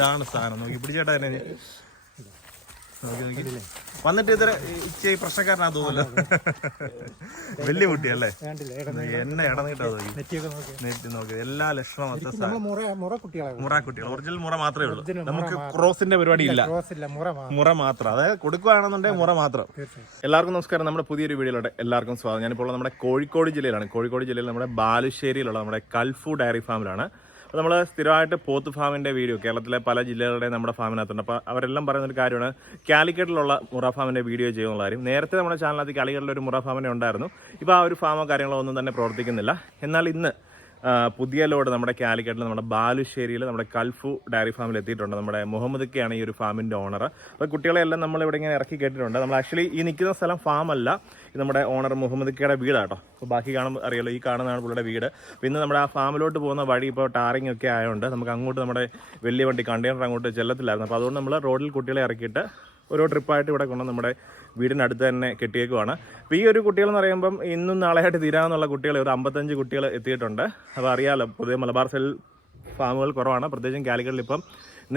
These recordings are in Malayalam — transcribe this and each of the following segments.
ഇതാണ് സാധനം. നോക്കി പിടിച്ചേട്ടാ തന്നെ നോക്കി നോക്കി വന്നിട്ട് ഇത്ര ഇച്ചിരി പ്രശ്നക്കാരനാ തോന്നുന്നല്ലോ. വലിയ കുട്ടിയല്ലേ, എന്നെ ഇടന്നിട്ടാ നെറ്റ് നോക്കി എല്ലാ ലക്ഷണവും മുറ കുട്ടികൾ. ഒറിജിനൽ മുറ മാത്രമേ ഉള്ളൂ, നമുക്ക് ക്രോസിന്റെ പരിപാടി ഇല്ല, മുറ മാത്രം. അതായത് കൊടുക്കുകയാണെന്നുണ്ടെങ്കിൽ മുറ മാത്രം. എല്ലാവർക്കും നമസ്കാരം, നമ്മുടെ പുതിയൊരു വീഡിയോയിലൂടെ എല്ലാവർക്കും സ്വാഗതം. ഞാനിപ്പോൾ നമ്മുടെ കോഴിക്കോട് ജില്ലയിലാണ്. കോഴിക്കോട് ജില്ലയിൽ നമ്മുടെ ബാലുശ്ശേരിയിലുള്ള നമ്മുടെ കൽഫു ഡയറി ഫാമിലാണ്. അപ്പോൾ നമ്മൾ സ്ഥിരമായിട്ട് പോത്ത് ഫാമിൻ്റെ വീഡിയോ കേരളത്തിലെ പല ജില്ലകളുടെ നമ്മുടെ ഫാമിനകത്തുണ്ട്. അപ്പോൾ അവരെല്ലാം പറയുന്നൊരു കാര്യമാണ് കാലിക്കറ്റിലുള്ള മുറ ഫാമിൻ്റെ വീഡിയോ ചെയ്യുന്നുള്ള കാര്യം. നേരത്തെ നമ്മുടെ ചാനലിനകത്ത് കാലിക്കറ്റിലൊരു മുറ ഫാമിനെ ഉണ്ടായിരുന്നു. ഇപ്പോൾ ആ ഒരു ഫാമോ കാര്യങ്ങളോ ഒന്നും തന്നെ പ്രവർത്തിക്കുന്നില്ല. എന്നാൽ ഇന്ന് പുതിയ ലോഡ് നമ്മുടെ കാലിക്കറ്റിൽ നമ്മുടെ ബാലുശ്ശേരിയിൽ നമ്മുടെ കൽഫു ഡയറി ഫാമിൽ എത്തിയിട്ടുണ്ട്. നമ്മുടെ മുഹമ്മദ് കെയാണ് ഈ ഒരു ഫാമിൻ്റെ ഓണർ. അപ്പോൾ കുട്ടികളെല്ലാം നമ്മളിവിടെ ഇങ്ങനെ ഇറക്കി കേട്ടിട്ടുണ്ട്. നമ്മൾ ആക്ച്വലി ഈ നിൽക്കുന്ന സ്ഥലം ഫാമല്ല, ഇത് നമ്മുടെ ഓണർ മുഹമ്മദ് കെയുടെ വീടാട്ടോ. അപ്പോൾ ബാക്കി കാണുമ്പോൾ അറിയാലോ, ഈ കാണുന്നതാണ് പുള്ളിയുടെ വീട്. പിന്നെ നമ്മുടെ ആ ഫാമിലോട്ട് പോകുന്ന വഴി ഇപ്പോൾ ടാറിങ് ഒക്കെ ആയതുകൊണ്ട് നമുക്ക് അങ്ങോട്ട് നമ്മുടെ വലിയ വണ്ടി കണ്ടെയ്നർ അങ്ങോട്ട് ചെല്ലത്തില്ലായിരുന്നു. അപ്പോൾ അതുകൊണ്ട് നമ്മൾ റോഡിൽ കുട്ടികളെ ഇറക്കിയിട്ട് ഓരോ ട്രിപ്പായിട്ട് ഇവിടെ കൊണ്ട് നമ്മുടെ വീടിനടുത്ത് തന്നെ കെട്ടിയേക്കുവാണ്. അപ്പോൾ ഈ ഒരു കുട്ടികളെന്ന് പറയുമ്പം ഇന്നും നാളെയായിട്ട് തീരാമെന്നുള്ള കുട്ടികൾ ഒരു 55 കുട്ടികൾ എത്തിയിട്ടുണ്ട്. അപ്പോൾ അറിയാമല്ലോ, പൊതുവെ മലബാർ സെൽ ഫാമുകൾ കുറവാണ്, പ്രത്യേകിച്ചും കാലിക്കറ്റിൽ ഇപ്പം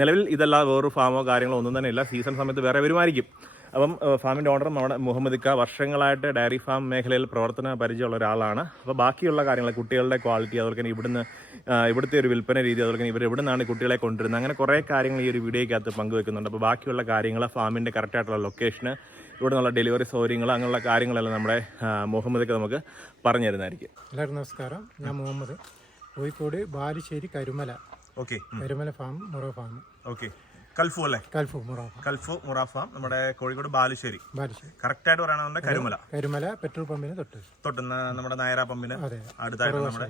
നിലവിൽ ഇതല്ലാതെ വേറൊരു ഫാമോ കാര്യങ്ങളോ ഒന്നും തന്നെ ഇല്ല. സീസൺ സമയത്ത് വേറെ വരുമായിരിക്കും. അപ്പം ഫാമിൻ്റെ ഓണർ നമ്മുടെ മുഹമ്മദ് ക വർഷങ്ങളായിട്ട് ഡയറി ഫാം മേഖലയിൽ പ്രവർത്തന പരിചയമുള്ള ഒരാളാണ്. അപ്പോൾ ബാക്കിയുള്ള കാര്യങ്ങൾ, കുട്ടികളുടെ ക്വാളിറ്റി, അതുപോലെ തന്നെ ഇവിടുത്തെ ഒരു വിൽപ്പന രീതി, അതുപോലെ തന്നെ ഇവർ എവിടെ നിന്നാണ് കുട്ടികളെ കൊണ്ടുവരുന്നത്, അങ്ങനെ കുറേ കാര്യങ്ങൾ ഈ ഒരു വീഡിയോയ്ക്കകത്ത് പങ്കുവെക്കുന്നുണ്ട്. അപ്പോൾ ബാക്കിയുള്ള കാര്യങ്ങൾ, ഫാമിൻ്റെ കറക്റ്റായിട്ടുള്ള ലൊക്കേഷന്, ഇവിടെ നിന്നുള്ള ഡെലിവറി സൗകര്യങ്ങൾ, അങ്ങനെയുള്ള കാര്യങ്ങളെല്ലാം നമ്മുടെ മുഹമ്മദ് നമുക്ക് പറഞ്ഞു തരുന്നതായിരിക്കും. എല്ലാവർക്കും നമസ്കാരം, ഞാൻ മുഹമ്മദ്, കോഴിക്കോട് ബാലുശ്ശേരി കരുമല. ഓക്കെ, കരുമല ഫാം, മുറ ഫാം. ഓക്കെ, കൽഫു അല്ലേ? കൽഫു മുറ ഫാം നമ്മുടെ കോഴിക്കോട് ബാലുശ്ശേരി. കറക്റ്റ് ആയിട്ട് പറയുകയാണെന്നുണ്ടെങ്കിൽ കരുമല പെട്രോൾ പമ്പിന് തൊട്ട് നമ്മുടെ നായര പമ്പിന് അടുത്തായിട്ട് നമ്മുടെ.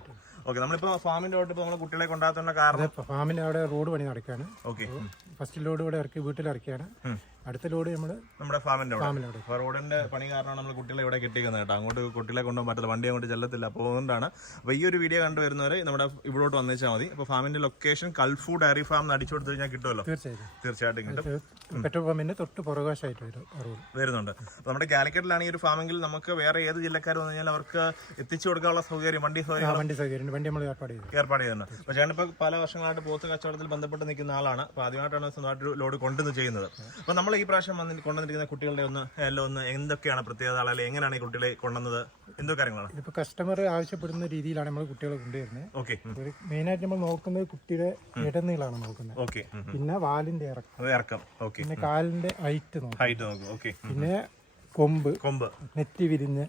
ഓക്കെ, നമ്മളിപ്പോ ഫാമിന്റെ ഔട്ട് നമ്മൾ കുട്ടികളെ കൊണ്ടാകുന്ന കാരണം ഫാമിന്റെ അവിടെ റോഡ് പണി നടക്കാണ്. ഓക്കെ, ഫസ്റ്റ് ലോഡ് ഇവിടെ ഇറക്കി വീട്ടിൽ ഇറക്കിയാണ്. അടുത്ത ലോഡ് നമ്മുടെ ഫാമിന്റെ അവിടെ. റോഡിന്റെ പണി കാരണമാണ് നമ്മൾ കുട്ടികളെ ഇവിടെ കെട്ടിക്കുന്നത് കേട്ടോ. അങ്ങോട്ട് കുട്ടികളെ കൊണ്ടുപോകാൻ പറ്റില്ല, വണ്ടി അങ്ങോട്ട് ചെല്ലത്തില്ല. അപ്പോൾ അതുകൊണ്ടാണ്. അപ്പോൾ ഈ ഒരു വീഡിയോ കണ്ടുവരുന്നവരെ നമ്മുടെ ഇവിടോട്ട് വന്നേച്ചാൽ മതി. അപ്പോൾ ഫാമിന്റെ ലൊക്കേഷൻ കൽഫു ഡയറി ഫാം അടിച്ചു കൊടുത്തു കഴിഞ്ഞാൽ കിട്ടുമല്ലോ. തീർച്ചയായിട്ടും കിട്ടും. പെട്രോൾ പമ്പിന്റെ തൊട്ട് പുറകുവശമായിട്ട് വരുന്നുണ്ട്. അപ്പോൾ നമ്മുടെ കാലിക്കറ്റിലാണ് ഈ ഒരു ഫാമെങ്കിൽ നമുക്ക് വേറെ ഏത് ജില്ലക്കാർ വന്നു കഴിഞ്ഞാൽ അവർക്ക് എത്തിച്ചു കൊടുക്കാനുള്ള സൗകര്യം, വണ്ടി സൗകര്യം നമ്മൾ ഏർപ്പാട് ചെയ്തിട്ടുണ്ട്. അപ്പോൾ ചേട്ടൻ ഇപ്പോൾ പല വർഷങ്ങളായിട്ട് പോത്ത് കച്ചവടത്തിൽ ബന്ധപ്പെട്ട് നിൽക്കുന്ന ആളാണ്. അപ്പോൾ ആദ്യമായിട്ടാണ് സ്വന്തമായിട്ട് ലോഡ് കൊണ്ടുവന്ന് ചെയ്യുന്നത്. അപ്പോൾ നമ്മൾ ഈ പ്രാവശ്യം കൊണ്ടുവന്നിരിക്കുന്ന കുട്ടികളുടെ ഒന്ന് എന്തൊക്കെയാണ് പ്രത്യേകത, അല്ലെങ്കിൽ എങ്ങനെയാണ് ഈ കുട്ടികളെ കൊണ്ടുവന്നത്, എന്തോ കാര്യങ്ങളാണ് ഇപ്പോൾ കസ്റ്റമർ ആവശ്യപ്പെടുന്ന രീതിയിലാണ് നമ്മൾ കുട്ടികളെ കൊണ്ടുവരുന്നത്. ഓക്കെ, മെയിനായിട്ട് നമ്മൾ നോക്കുന്നത് കുട്ടിയുടെ ഇടനീളാണ് നോക്കുന്നത്. ഓക്കെ, പിന്നെ വാലിന്റെ ഇറക്കം, പിന്നെ കാലിന്റെ ഹൈറ്റ് നോക്കും. ഓക്കെ, പിന്നെ കൊമ്പ്, നെറ്റി വിരിഞ്ഞ്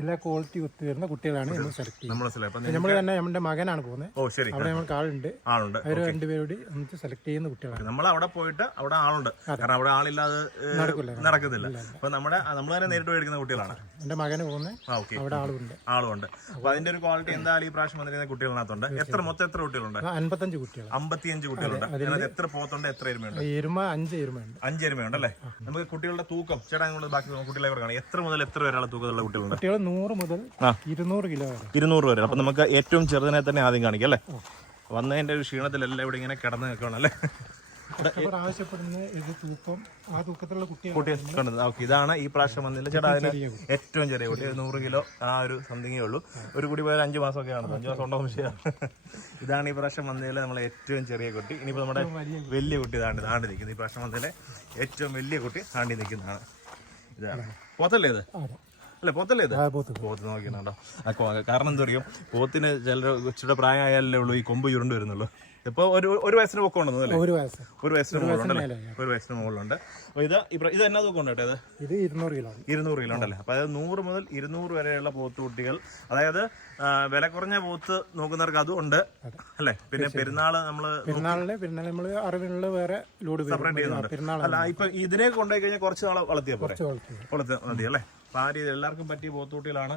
എല്ലാ ക്വാളിറ്റി ഒത്തു വരുന്ന കുട്ടികളാണ് നമ്മൾ സെലക്ട് ചെയ്യുന്നത്. നമ്മൾ തന്നെ നമ്മുടെ മകനാണ് പോകുന്നത്. അവിടെ നമുക്ക് ആളുണ്ട്. അവർ രണ്ടുപേരോട് ഒന്നിച്ച് സെലക്ട് ചെയ്യുന്ന കുട്ടികളാണ്. നമ്മൾ അവിടെ പോയിട്ട് അവിടെ ആളുണ്ട്, കാരണം അവിടെ ആളില്ലാതെ നടക്കത്തില്ല. അപ്പൊ നമ്മൾ തന്നെ നേരിട്ട് മേടിക്കുന്ന കുട്ടികളാണ്. എന്റെ മകന് പോകുന്നത് അവിടെ ആളുണ്ട്. അപ്പൊ അതിന്റെ ഒരു ക്വാളിറ്റി എന്തായാലും ഈ പ്രാവശ്യം വന്നിരിക്കുന്ന കുട്ടികളിനകത്തുണ്ട്. മൊത്തം എത്ര കുട്ടികളുണ്ട്? 55 കുട്ടികൾ. 55 കുട്ടികളുണ്ട്. എത്ര പോത്തുണ്ട്, എത്ര എരുമയുണ്ട്? എരുമ 5 എരുമയുണ്ട്. 5 എരുമയുണ്ട് അല്ലേ? നമുക്ക് കുട്ടികളുടെ തൂക്കം ചേട്ടാ ബാക്കി കുട്ടികളെ കൊടുക്കണം. എത്ര മുതൽ എത്ര വരെയുള്ള തൂക്കമുള്ള കുട്ടികളുണ്ട്? കുട്ടികൾ 100 മുതൽ 200 കിലോ വരെ. 200 വരെ. അപ്പൊ നമുക്ക് ഏറ്റവും ചെറുതിനെ തന്നെ ആദ്യം കാണിക്കാം അല്ലേ? വന്നതിന്റെ ഒരു ക്ഷീണത്തിലെല്ലാം ഇവിടെ ഇങ്ങനെ കിടന്ന് നിൽക്കണം അല്ലേ? ആവശ്യപ്പെടുന്ന തൂക്കം, ആ തൂക്കത്തിലുള്ള കുട്ടി. ഇതാണ് ഈ പ്രാവശ്യം വന്നില്ല ചേട്ടാ, അതിന് ഏറ്റവും ചെറിയ കുട്ടി 100 കിലോ ആ ഒരു സംതിങ്ങേ ഉള്ളൂ. ഒരു കുടി പോയാൽ 5 മാസമൊക്കെ കാണുന്നത്. 5 മാസം ഉണ്ടോ സംശയം. ഇതാണ് ഈ പ്രാവശ്യം വന്നതിൽ നമ്മളെ ഏറ്റവും ചെറിയ കുട്ടി. ഇനിയിപ്പോൾ നമ്മുടെ വലിയ കുട്ടി താണ്ടി നിൽക്കുന്നത്. ഈ പ്രാവശ്യം വന്നതിലെ ഏറ്റവും വലിയ കുട്ടി താണ്ടി നിൽക്കുന്നതാണ്. ഇതാണ് പോത്തല്ലേ ഇത്? അല്ലെ, പോത്തല്ലേ ഇത്? പോത്ത് നോക്കിയാണോ? കാരണം എന്താ പറയുക, പോത്തിന് ചില ഇച്ചിരി പ്രായമായാലേ ഉള്ളൂ ഈ കൊമ്പ് ചുരുണ്ട് വരുന്നുള്ളൂ. ഇപ്പൊ ഒരു വയസ്സിന് പൊക്കം ഉണ്ടെന്നല്ലേ? ഒരു വയസ്സിന് മുകളിലുണ്ട്. അപ്പൊ ഇത് എന്നാ തൂക്കം ഉണ്ട് കേട്ടോ? ഇത് 200 കിലോ ഉണ്ടല്ലേ? അപ്പൊ അതായത് 100 മുതൽ 200 വരെയുള്ള പോത്ത് കുട്ടികൾ, അതായത് വില കുറഞ്ഞ പോത്ത് നോക്കുന്നവർക്ക് അതും ഉണ്ട് അല്ലെ? പിന്നെ പെരുന്നാള് നമ്മള് അറിവിനുള്ള വേറെ ലോഡ് സെപ്പറേറ്റ് ചെയ്യുന്നുണ്ട്. അല്ല, ഇപ്പൊ ഇതിനെ കൊണ്ടുപോയി കഴിഞ്ഞാൽ കുറച്ച് നാളെ വളർത്തിയാൽ മതി അല്ലേ? അപ്പൊ ആ രീതി എല്ലാവർക്കും പറ്റിയ പോത്തുകുട്ടികളാണ്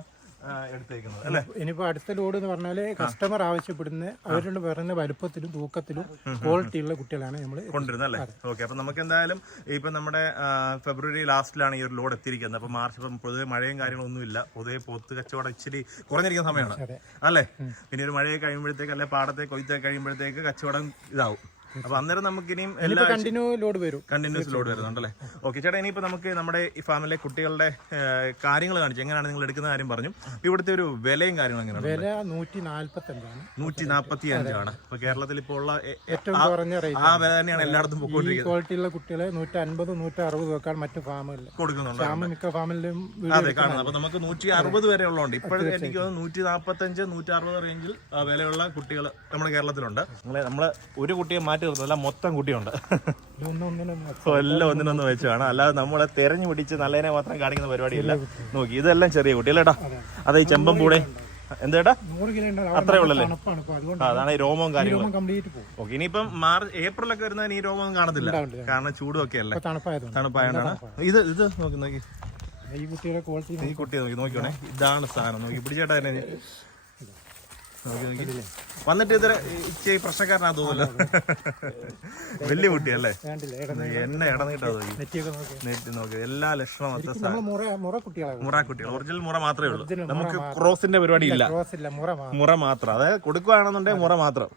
എടുത്തേക്കുന്നത് അല്ലേ? ഇനിയിപ്പോ അടുത്ത ലോഡ് എന്ന് പറഞ്ഞാല് കസ്റ്റമർ ആവശ്യപ്പെടുന്ന അവരുടെ പറയുന്ന വലുപ്പത്തിലും തൂക്കത്തിലും ക്വാളിറ്റി ഉള്ള കുട്ടികളാണ് നമ്മൾ കൊണ്ടുവരുന്നത് അല്ലേ? ഓക്കെ, അപ്പൊ നമുക്ക് എന്തായാലും ഇപ്പൊ നമ്മുടെ ഫെബ്രുവരി ലാസ്റ്റിലാണ് ഈ ഒരു ലോഡ് എത്തിയിരിക്കുന്നത്. അപ്പൊ മാർച്ച് ഇപ്പം പൊതുവെ മഴയും കാര്യങ്ങളൊന്നും ഇല്ല. പൊതുവെ പോത്ത് കച്ചവടം ഇച്ചിരി കുറഞ്ഞിരിക്കുന്ന സമയമാണ് അല്ലേ? പിന്നെ ഒരു മഴയെ കഴിയുമ്പോഴത്തേക്ക് അല്ലെ പാടത്തെ കൊയ്ത്തെ കഴിയുമ്പോഴത്തേക്ക് കച്ചവടം ഇതാവും. അപ്പൊ അന്നേരം നമുക്ക് ഇനിയും കണ്ടിന്യൂസ് ലോഡ് വരുന്നുണ്ടല്ലേ. ഓക്കെ ചേട്ടാ, ഇനിയിപ്പോ നമുക്ക് നമ്മുടെ ഈ ഫാമിലെ കുട്ടികളുടെ കാര്യങ്ങൾ കാണിച്ചു എങ്ങനെയാണ് നിങ്ങൾ എടുക്കുന്ന കാര്യം പറഞ്ഞു. ഇവിടുത്തെ ഒരു വിലയും കാര്യങ്ങളും എങ്ങനെയാണ്? വില 145 അപ്പൊ കേരളത്തിൽ ഇപ്പോൾ ഉള്ള ഏറ്റവും കുറഞ്ഞ റേറ്റ് ആ വില തന്നെയാണ് എല്ലായിടത്തും പോയിക്കൊണ്ടിരിക്കുന്നത്. ക്വാളിറ്റിയുള്ള കുട്ടികളെ 150-160 വെക്കാൻ മറ്റു ഫാമുകളിൽ കൊടുക്കുന്നുണ്ട്. മിക്ക ഫാമിലും അതെ കാണുന്നത്. അപ്പൊ നമുക്ക് 160 വരെ ഉള്ളതുണ്ട്. ഇപ്പോഴത്തെ എനിക്ക് 145-160 റേഞ്ചിൽ വിലയുള്ള കുട്ടികൾ നമ്മുടെ കേരളത്തിലുണ്ട്. നമ്മള് ഒരു കുട്ടിയെ മാറ്റി നിർത്തുന്നില്ല, മൊത്തം കുട്ടിയുണ്ട്. എല്ലാം ഒന്നിനൊന്ന് വെച്ചാണ്, അല്ലാതെ നമ്മളെ തെരഞ്ഞു പിടിച്ച് നല്ലതിനെ മാത്രം കാണിക്കുന്ന പരിപാടിയില്ല. നോക്കി ഇതെല്ലാം ചെറിയ കുട്ടികളേട്ടാ. അതെ, ഈ ചെമ്പമ്പൂടെ എന്തേട്ടാ അത്രേ ഉള്ളല്ലേ? അതാണ് ഈ രോമവും കാര്യങ്ങളും. ഓക്കെ, ഇനിയിപ്പം ഏപ്രിലൊക്കെ വരുന്നതിന് ഈ രോമം കാണത്തില്ല, കാരണം ചൂടും ഒക്കെ അല്ലേ, തണുപ്പായോണ്ടാണ്. ഇത് നോക്കി ഈ കുട്ടിയെ നോക്കിയോണേ, ഇതാണ് സാധനം. നോക്കി പിടിച്ചേട്ടാ തന്നെ നോക്കി വന്നിട്ട് ഇത്ര ഇച്ചിരി പ്രശ്നക്കാരനാ തോന്നുമല്ലോ. വലിയ കുട്ടിയല്ലേ, എന്നെ ഇടന്നിട്ടാ നെറ്റ് നോക്കി എല്ലാ ലക്ഷണം മുറ കുട്ടികൾ. ഒറിജിനൽ മുറ മാത്രമേ ഉള്ളൂ, നമുക്ക് ക്രോസിന്റെ പരിപാടി ഇല്ല. മുറ മാത്രം, അതായത് കൊടുക്കുകയാണെന്നുണ്ടെങ്കിൽ മുറ മാത്രം,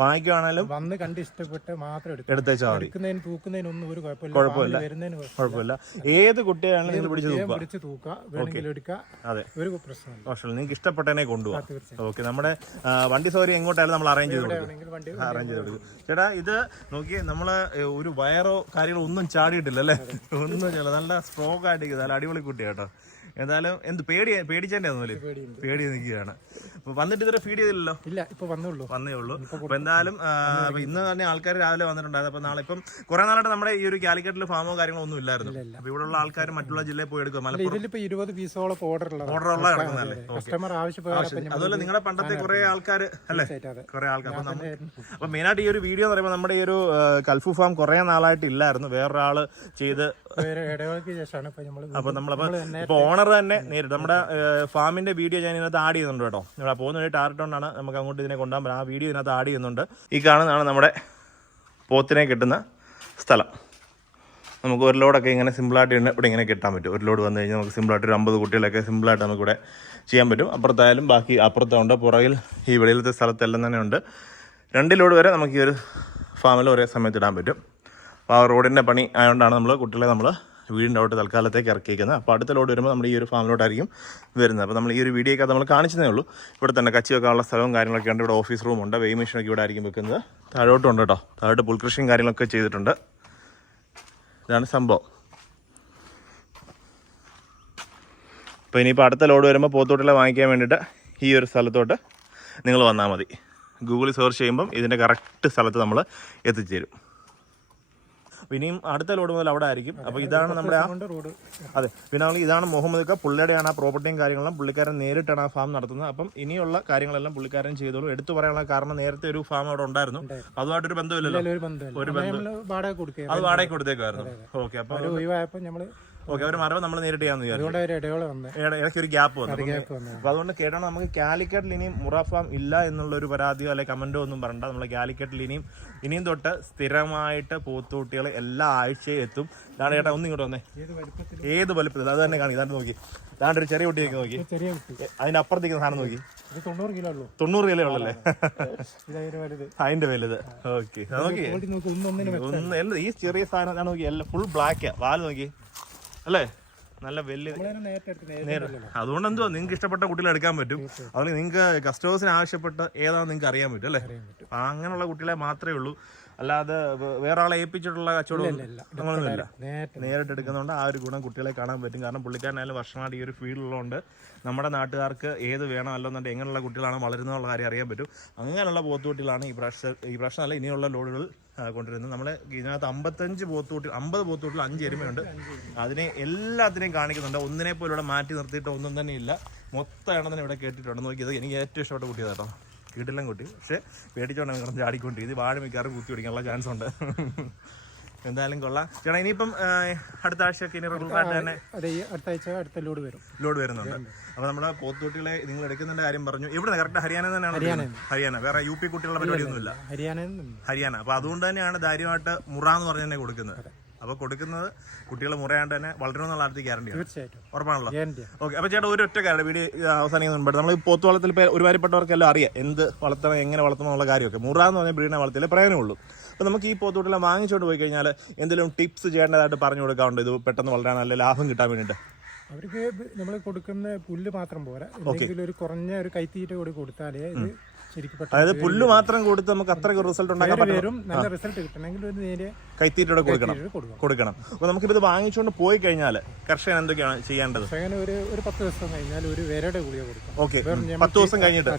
വാങ്ങിക്കുവാണെങ്കിലും വന്ന് കണ്ട് ഇഷ്ടപ്പെട്ട് മാത്രം എടുത്തേച്ചാൽ മതി. തൂക്കുന്നതിനൊന്നും ഒരു കുഴപ്പമില്ല. ഏത് കുട്ടിയാണെങ്കിലും നിങ്ങൾ പിടിച്ച് തൂക്കാം. അതെ, ഒരു പ്രശ്നം നിങ്ങൾക്ക് ഇഷ്ടപ്പെട്ടതിനെ കൊണ്ടുപോകാം. ഓക്കെ, നമ്മുടെ വണ്ടി സൗകര്യം എങ്ങോട്ടായാലും നമ്മൾ അറേഞ്ച് ചെയ്ത് കൊടുക്കും. ചേട്ടാ ഇത് നോക്കിയേ, നമ്മള് ഒരു വയറോ കാര്യങ്ങളോ ഒന്നും ചാടിയിട്ടില്ല അല്ലേ, ഒന്നും നല്ല സ്ട്രോങ് ആയിട്ട് നല്ല അടിപൊളി കുട്ടിയാട്ടോ. എന്തായാലും എന്ത് പേടിച്ചേന്റെ പേടി നിൽക്കുകയാണ്. വന്നിട്ട് ഇതുവരെ ഫീഡ് ചെയ്തില്ലല്ലോ? ഇല്ല, ഇപ്പൊ വന്നേ ഉള്ളൂ. അപ്പൊ എന്തായാലും ഇന്ന് തന്നെ ആൾക്കാർ രാവിലെ വന്നിട്ടുണ്ടായിരുന്നു. അപ്പൊ നാളെ ഇപ്പം കുറെ നാളായിട്ട് നമ്മുടെ ഈ ഒരു കാലിക്കറ്റിൽ ഫാമോ കാര്യങ്ങളോ ഒന്നും ഇല്ലായിരുന്നു. അപ്പൊ ഇവിടെ ഉള്ള ആൾക്കാർ മറ്റുള്ള ജില്ലയിൽ പോയി എടുക്കും. മലപ്പുറം 20 പീസോളം ഓർഡർ ഉള്ള കിടക്കുന്നല്ലേ. അതുപോലെ നിങ്ങളുടെ പണ്ടത്തെ കുറെ ആൾക്കാർ അല്ലേ, കുറെ ആൾക്കാർ. അപ്പൊ മെയിനായിട്ട് ഈ ഒരു വീഡിയോ എന്ന് പറയുമ്പോൾ നമ്മുടെ ഈ ഒരു കൽഫു ഫാം കുറെ നാളായിട്ട് ഇല്ലായിരുന്നു, വേറൊരാള് ചെയ്ത്. അപ്പൊ ഇപ്പൊ ഓണർ തന്നെ നേരിട്ട് നമ്മുടെ ഫാമിന്റെ വീഡിയോ ഞാൻ ഇതിനകത്ത് ആഡ് ചെയ്യുന്നുണ്ട് കേട്ടോ. ഇവിടെ പോകുന്ന വഴി ടാർഗറ്റ് കൊണ്ടാണ് നമുക്ക് അങ്ങോട്ട് ഇതിനെ കൊണ്ടുപോകാൻ പറ്റും. ആ വീഡിയോ ഇതിനകത്ത് ആഡ് ചെയ്യുന്നുണ്ട്. ഈ കാണുന്നതാണ് നമ്മുടെ പോത്തിനെ കിട്ടുന്ന സ്ഥലം. നമുക്ക് ഒരു ലോഡൊക്കെ ഇങ്ങനെ സിമ്പിളായിട്ട് ഇവിടെ ഇങ്ങനെ കിട്ടാൻ പറ്റും. ഒരു ലോഡ് വന്നു കഴിഞ്ഞാൽ നമുക്ക് സിമ്പിളായിട്ട് ഒരു 50 കുട്ടികളൊക്കെ സിമ്പിളായിട്ട് നമുക്കിവിടെ ചെയ്യാൻ പറ്റും. അപ്പുറത്തായാലും ബാക്കി അപ്പുറത്തുണ്ട്, പുറകിൽ ഈ വെളിയിലത്തെ സ്ഥലത്തെല്ലാം തന്നെ ഉണ്ട്. 2 ലോഡ് വരെ നമുക്ക് ഈ ഒരു ഫാമിൽ ഒരേ സമയത്ത് ഇടാൻ പറ്റും. അപ്പോൾ ആ റോഡിൻ്റെ പണി ആയതുകൊണ്ടാണ് കുട്ടികളെ നമ്മൾ വീടിൻ്റെ അവിടെ തൽക്കാലത്തേക്ക് ഇറക്കിയിരിക്കുന്നത്. അപ്പോൾ അടുത്ത ലോഡ് വരുമ്പോൾ നമ്മൾ ഈ ഒരു ഫാമിലോട്ടായിരിക്കും വരുന്നത്. അപ്പോൾ നമ്മൾ ഈ ഒരു വീഡിയോ ഒക്കെ നമ്മൾ കാണിച്ചതേ ഉള്ളൂ. ഇവിടെ തന്നെ കച്ചി വെക്കാനുള്ള സ്ഥലവും കാര്യങ്ങളൊക്കെ ഉണ്ട്. ഇവിടെ ഓഫീസ് റൂമുണ്ട്, വെയ് മെഷീനൊക്കെ ഇവിടെ ആയിരിക്കും വെക്കുന്നത്. താഴോട്ടുണ്ട് കേട്ടോ, താഴോട്ട് പുൽകൃഷിയും കാര്യങ്ങളൊക്കെ ചെയ്തിട്ടുണ്ട്. ഇതാണ് സംഭവം. അപ്പോൾ ഇനിയിപ്പോൾ അടുത്ത ലോഡ് വരുമ്പോൾ പോത്തോട്ടിലെ വാങ്ങിക്കാൻ വേണ്ടിയിട്ട് ഈ ഒരു സ്ഥലത്തോട്ട് നിങ്ങൾ വന്നാൽ മതി. ഗൂഗിളിൽ സെർച്ച് ചെയ്യുമ്പം ഇതിൻ്റെ കറക്റ്റ് സ്ഥലത്ത് നമ്മൾ എത്തിച്ചേരും. ഇനിയും അടുത്ത ലോഡ് മുതൽ അവിടെ ആയിരിക്കും. അപ്പോൾ ഇതാണ് നമ്മുടെ അതെ, പിന്നെ നമ്മൾ ഇതാണ് മുഹമ്മദ് പുള്ളിയുടെയാണ് ആ പ്രോപ്പർട്ടിയും കാര്യങ്ങളും. പുള്ളിക്കാരൻ നേരിട്ടാണ് ആ ഫാം നടത്തുന്നത്. അപ്പം ഇനിയുള്ള കാര്യങ്ങളെല്ലാം പുള്ളിക്കാരൻ ചെയ്തോളൂ. എടുത്തു പറയാനുള്ള കാരണം നേരത്തെ ഒരു ഫാം അവിടെ ഉണ്ടായിരുന്നു, അതുമായിട്ടൊരു ബന്ധമില്ലല്ലോ. ഒരു ബന്ധം അത് വാടക കൊടുത്തേക്കായിരുന്നു. ഓക്കെ, അപ്പോൾ ഓക്കെ, അവർ മറവ് നമ്മൾ നേരിട്ട് ചെയ്യാന്ന് വിചാരിച്ചു. ഇടയ്ക്ക് ഒരു ഗ്യാപ്പ് വന്നു. അപ്പൊ അതുകൊണ്ട് കേട്ടാണ് നമുക്ക് കാലിക്കറ്റിൽ ഇനിയും മുറ ഫാം ഇല്ല എന്നുള്ളൊരു പരാതിയോ അല്ലെങ്കിൽ കമന്റോ ഒന്നും പറയണ്ട. നമ്മൾ കാലിക്കറ്റിൽ ഇനിയും തൊട്ട് സ്ഥിരമായിട്ട് പോത്തുകുട്ടികൾ എല്ലാ ആഴ്ചയും എത്തും. ഇതാണ് ചേട്ടാ, ഒന്നും ഇങ്ങോട്ട് വന്നേ, ഏത് വലുപ്പത്തിൽ അത് തന്നെ കാണിക്കും. ഇതാണ് നോക്കി, ഇതാണ്ട് ഒരു ചെറിയ കുട്ടിയൊക്കെ നോക്കി, അതിന്റെ അപ്പുറത്തേക്ക് സാധനം നോക്കി, 90 കിലോ ഉള്ളല്ലേ അതിന്റെ വലുത്. ഓക്കെ, നോക്കി ഈ ചെറിയ സാധനം നോക്കി, എല്ലാം ഫുൾ ബ്ലാക്കാ. വാല് നോക്കി അല്ലേ, നല്ല വലിയ. അതുകൊണ്ട് എന്തുവാ നിങ്ങൾക്ക് ഇഷ്ടപ്പെട്ട കുട്ടികളെ എടുക്കാൻ പറ്റും. അതുകൊണ്ട് നിങ്ങൾക്ക് കസ്റ്റമേഴ്സിന് ആവശ്യപ്പെട്ട ഏതാണെന്ന് നിങ്ങൾക്ക് അറിയാൻ പറ്റും അല്ലേ. അങ്ങനെയുള്ള കുട്ടികളെ മാത്രമേ ഉള്ളൂ, അല്ലാതെ വേറെ ആളെ ഏൽപ്പിച്ചിട്ടുള്ള കച്ചവടം അങ്ങനെയൊന്നുമില്ല. നേരിട്ട് എടുക്കുന്നതുകൊണ്ട് ആ ഒരു ഗുണം കുട്ടികളെ കാണാൻ പറ്റും. കാരണം പുള്ളിക്കാരനായാലും വർഷമായിട്ട് ഈ ഒരു ഫീൽഡിലുള്ളതുകൊണ്ട് നമ്മുടെ നാട്ടുകാർക്ക് ഏത് വേണം അല്ലെന്നുണ്ടെങ്കിൽ എങ്ങനെയുള്ള കുട്ടികളാണ് വളരുന്നതെന്നുള്ള കാര്യം അറിയാൻ പറ്റും. അങ്ങനെയുള്ള പോത്തുകുട്ടികളാണ് ഈ പ്രാവശ്യം അല്ല ഇനിയുള്ള ലോഡുകൾ കൊണ്ടുവരുന്നത്. നമ്മൾ ഇതിനകത്ത് 50 പോത്തുകുട്ടികൾ 5 എരുമയുണ്ട്. അതിനെ എല്ലാത്തിനെയും കാണിക്കുന്നുണ്ട്. ഒന്നിനെ പോലും ഇവിടെ മാറ്റി നിർത്തിയിട്ട് ഒന്നും തന്നെ ഇല്ല. മൊത്തം എണ്ണത്തിന് ഇവിടെ കേട്ടിട്ടുണ്ട്. നോക്കിയത് എനിക്ക് ഏറ്റവും ഇഷ്ടപ്പെട്ട കുട്ടിയത് കേട്ടോ, വീട്ടിലും കുട്ടി. പക്ഷേ പേടിച്ചോണ്ടാണ് കിടന്ന് ചാടിക്കൊണ്ടിരിക്കും. ഇത് വാഴ മിക്കാറും കുത്തി പിടിക്കാനുള്ള ചാൻസ് ഉണ്ട്. എന്തായാലും കൊള്ളാം ചേട്ടാ. ഇനിയിപ്പം അടുത്ത ആഴ്ചയൊക്കെ ഇനി റെഗുലറായിട്ട് തന്നെ അടുത്ത ലോഡ് വരുന്നുണ്ട്. അപ്പൊ നമ്മുടെ പോത്തുകുട്ടികളെ നിങ്ങൾ എടുക്കുന്നതിന്റെ കാര്യം പറഞ്ഞു. ഇവിടെ കറക്റ്റ് ഹരിയാന തന്നെയാണ്. ഹരിയാന, വേറെ UP കുട്ടികളുടെ പരിപാടിയൊന്നുമില്ല, ഹരിയാന. അപ്പൊ അതുകൊണ്ട് തന്നെയാണ് ധൈര്യമായിട്ട് മുറ എന്ന് പറഞ്ഞ് തന്നെ കൊടുക്കുന്നത്. അപ്പൊ കൊടുക്കുന്നത് കുട്ടികൾ മുറയാണ്ട് തന്നെ വളരണമെന്നുള്ള ആദ്യത്തെ ഗ്യാരണ്ടിയാണ്, ഉറപ്പാണല്ലോ. ഓക്കെ, അപ്പൊ ചേട്ടാ ഒരൊറ്റ കാര്യം വീഡിയോ അവസാനിക്കുന്ന മുൻപ് നമ്മൾ ഈ പോത്ത് വളർത്തൽ ഒരുമാതിരിപ്പെട്ടവർക്കെല്ലാം അറിയാം എന്ത് വളർത്തണം, എങ്ങനെ വളർത്തണം എന്നുള്ള കാര്യമൊക്കെ. മുറ എന്ന് പറഞ്ഞ ബ്രീഡിനെ വളർത്തിയാലേ പ്രയോജനമുള്ളൂ. അപ്പോൾ നമുക്ക് ഈ പോത്തുകുട്ടികളെ വാങ്ങിച്ചുകൊണ്ട് പോയി കഴിഞ്ഞാൽ എന്തെങ്കിലും ടിപ്സ് ചെയ്യേണ്ടതായിട്ട് പറഞ്ഞു കൊടുക്കാറുണ്ട്, ഇത് പെട്ടെന്ന് വളരെ നല്ല ലാഭം കിട്ടാൻ വേണ്ടിയിട്ട്? അവർക്ക് നമ്മൾ കൊടുക്കുന്ന പുല്ല് മാത്രം പോരാ, എന്തെങ്കിലും ഒരു കുറഞ്ഞ ഒരു കൈത്തീറ്റ കൂടി കൊടുത്താലേ ഇത് ശരിക്കും അതായത് പുല്ല് മാത്രം കൊടുത്ത് നമുക്ക് അത്രയ്ക്ക് റിസൾട്ട് ഉണ്ടാക്കാൻ പറ്റും. നല്ല റിസൾട്ട് കിട്ടണമെങ്കിൽ ഒരു നേരെ കൈത്തീറ്റയുടെ കൊടുക്കണം. അപ്പോൾ നമുക്കിപ്പോൾ ഇത് വാങ്ങിച്ചുകൊണ്ട് പോയി കഴിഞ്ഞാൽ കർഷകൻ എന്തൊക്കെയാണ് ചെയ്യേണ്ടത്? കർഷകന് ഒരു 10 ദിവസം കഴിഞ്ഞാൽ ഒരു വിരയുടെ ഗുളിക കൊടുക്കും. ഓക്കെ, 10 ദിവസം കഴിഞ്ഞിട്ട്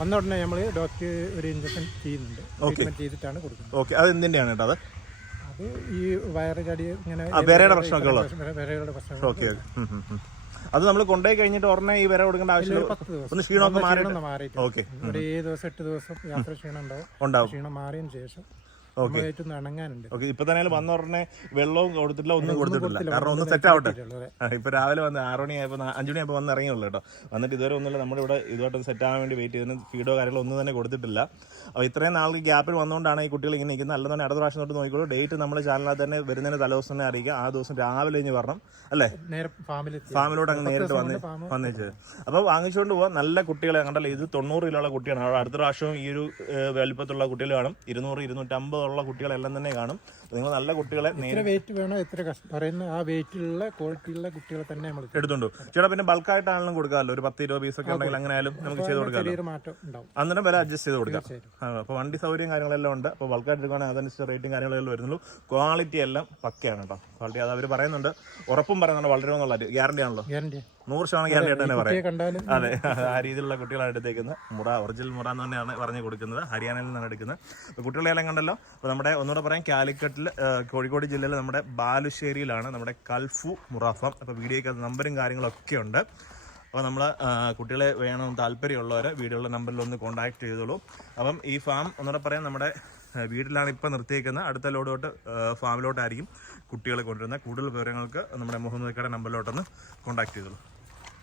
വന്ന ഉടനെ നമ്മൾ ഡോക്ടർ ഒരു ഇഞ്ചക്ഷൻ ചെയ്യുന്നുണ്ട്, ട്രീറ്റ്മെന്റ് ചെയ്തിട്ടാണ് കൊടുക്കുന്നത്. ഓക്കെ, അത് എന്തിൻ്റെയാണ് കേട്ടോ? അത് ഈ വയറ് ചടി ഇങ്ങനെ വിരയുടെ പ്രശ്നമൊക്കെ ഉള്ളത്. വിരകളുടെ പ്രശ്നം. ഓക്കെ, അത് നമ്മൾ കൊണ്ടുപോയി കഴിഞ്ഞിട്ട് ഉടനെ ഈ വിര കൊടുക്കേണ്ട ആവശ്യമില്ല. 10 ദിവസം ഒന്ന് ക്ഷീണമൊക്കെ മാറിയിട്ട് ഒരു 7 ദിവസം 8 ദിവസം യാത്ര ക്ഷീണം ഉണ്ടാവും. ക്ഷീണം മാറിയതിന് ശേഷം ഇണങ്ങാനുണ്ട്. ഓക്കെ, ഇപ്പൊ തന്നെ വന്ന ഉടനെ വെള്ളവും കൊടുത്തിട്ടില്ല, ഒന്നും കൊടുത്തിട്ടില്ല, കാരണം ഒന്ന് സെറ്റ് ആവട്ടെ. ഇപ്പൊ രാവിലെ വന്ന് 6 മണിയായപ്പോൾ 5 മണിയായപ്പോൾ വന്ന് ഇറങ്ങിയുള്ളൂ കേട്ടോ. വന്നിട്ട് ഇതുവരെ ഒന്നുമില്ല, നമ്മുടെ ഇവിടെ ഇതുമായിട്ട് സെറ്റ് ആവാൻ വേണ്ടി വെയിറ്റ് ചെയ്തതിന് ഫീഡോ കാര്യങ്ങളോ ഒന്നും തന്നെ കൊടുത്തിട്ടില്ല. അപ്പോൾ ഇത്രയും നാൾക്ക് ഗ്യാപ്പിൽ വന്നുകൊണ്ടാണ് ഈ കുട്ടികൾ ഇങ്ങനെ നിൽക്കുന്നത്. അല്ലെന്ന് തന്നെ അടുത്ത പ്രാവശ്യം തൊട്ട് നോക്കിക്കോളൂ. ഡേറ്റ് നമ്മൾ ചാനലിനകത്ത് തന്നെ വരുന്നതിന് തലേദിവസം തന്നെ അറിയിക്കുക. ആ ദിവസം രാവിലെ കഴിഞ്ഞ് വരണം അല്ലേ, ഫാമിലോട്ട് അങ്ങ് നേരിട്ട് വന്നേച്ച്. അപ്പോൾ വാങ്ങിച്ചുകൊണ്ട് പോകാൻ നല്ല കുട്ടികളെ കണ്ടല്ലോ. ഇത് 90 കിലോയുള്ള കുട്ടിയാണ്. അടുത്ത പ്രാവശ്യം ഈ ഒരു വലിപ്പത്തിലുള്ള കുട്ടികൾ കാണും. 200, 250 ഉള്ള കുട്ടികളെല്ലാം തന്നെ കാണും. നിങ്ങൾ നല്ല കുട്ടികളെ വെയിറ്റ് വേണോ, എത്ര പറയുന്ന ആ വെയിറ്റിലുള്ള ക്വാളിറ്റിയുള്ള കുട്ടികളെ തന്നെ നമ്മൾ എടുത്തുണ്ടോ ചേട്ടാ. പിന്നെ ബൾക്കായിട്ടാണെങ്കിലും കൊടുക്കാമല്ലോ, ഒരു 10-20 പീസൊക്കെ ഉണ്ടെങ്കിൽ അങ്ങനെ ആയാലും നമുക്ക് ചെയ്ത് കൊടുക്കാം. അന്നേരം വില അഡ്ജസ്റ്റ് ചെയ്ത് കൊടുക്കാം. അപ്പോൾ വണ്ടി സൗകര്യം കാര്യങ്ങളെല്ലാം ഉണ്ട്. അപ്പോൾ ബൾക്കായിട്ട് എടുക്കുകയാണെങ്കിൽ അതനുസരിച്ച് റേറ്റും കാര്യങ്ങളെല്ലാം വരുന്നുള്ളൂ. ക്വാളിറ്റി എല്ലാം പക്കയാണ് കേട്ടോ. ക്വാളിറ്റി അത് അവർ പറയുന്നുണ്ട്, ഉറപ്പും പറയുന്നുണ്ട് വളരെ എന്നുള്ള ഗ്യാരണ്ടി ആണല്ലോ. 100% ഗ്യാരണ്ടി ആയിട്ട് തന്നെ പറയാം. അതെ, ആ രീതിയിലുള്ള കുട്ടികളാണ് എടുത്തേക്കുന്നത്. ഒറിജിനൽ മുറ എന്ന് തന്നെയാണ് പറഞ്ഞു കൊടുക്കുന്നത്. ഹരിയാനയിൽ നിന്നാണ് എടുക്കുന്നത്. അപ്പോൾ കുട്ടികളെല്ലാം കണ്ടല്ലോ. അപ്പോൾ നമ്മുടെ ഒന്നുകൂടെ പറയാം, കാലിക്കറ്റിൽ കോഴിക്കോട് ജില്ലയിൽ നമ്മുടെ ബാലുശ്ശേരിയിലാണ് നമ്മുടെ കൽഫു മുറ ഫാം. അപ്പോൾ വീഡിയോയ്ക്ക് അത് നമ്പറും കാര്യങ്ങളൊക്കെ ഉണ്ട്. അപ്പോൾ നമ്മൾ കുട്ടികളെ വേണം താല്പര്യമുള്ളവർ വീഡിയോയുള്ള നമ്പറിൽ ഒന്ന് കോൺടാക്ട് ചെയ്തോളൂ. അപ്പം ഈ ഫാം ഒന്നുകൂടെ പറയാം, നമ്മുടെ വീട്ടിലാണ് ഇപ്പോൾ നിർത്തിയേക്കുന്നത്. അടുത്ത ലോഡോട്ട് ഫാമിലോട്ടായിരിക്കും കുട്ടികളെ കൊണ്ടുവരുന്നത്. കൂടുതൽ വിവരങ്ങൾക്ക് നമ്മുടെ മുഹമ്മദ് നമ്പറിലോട്ടൊന്ന് കോൺടാക്ട് ചെയ്തോളൂ.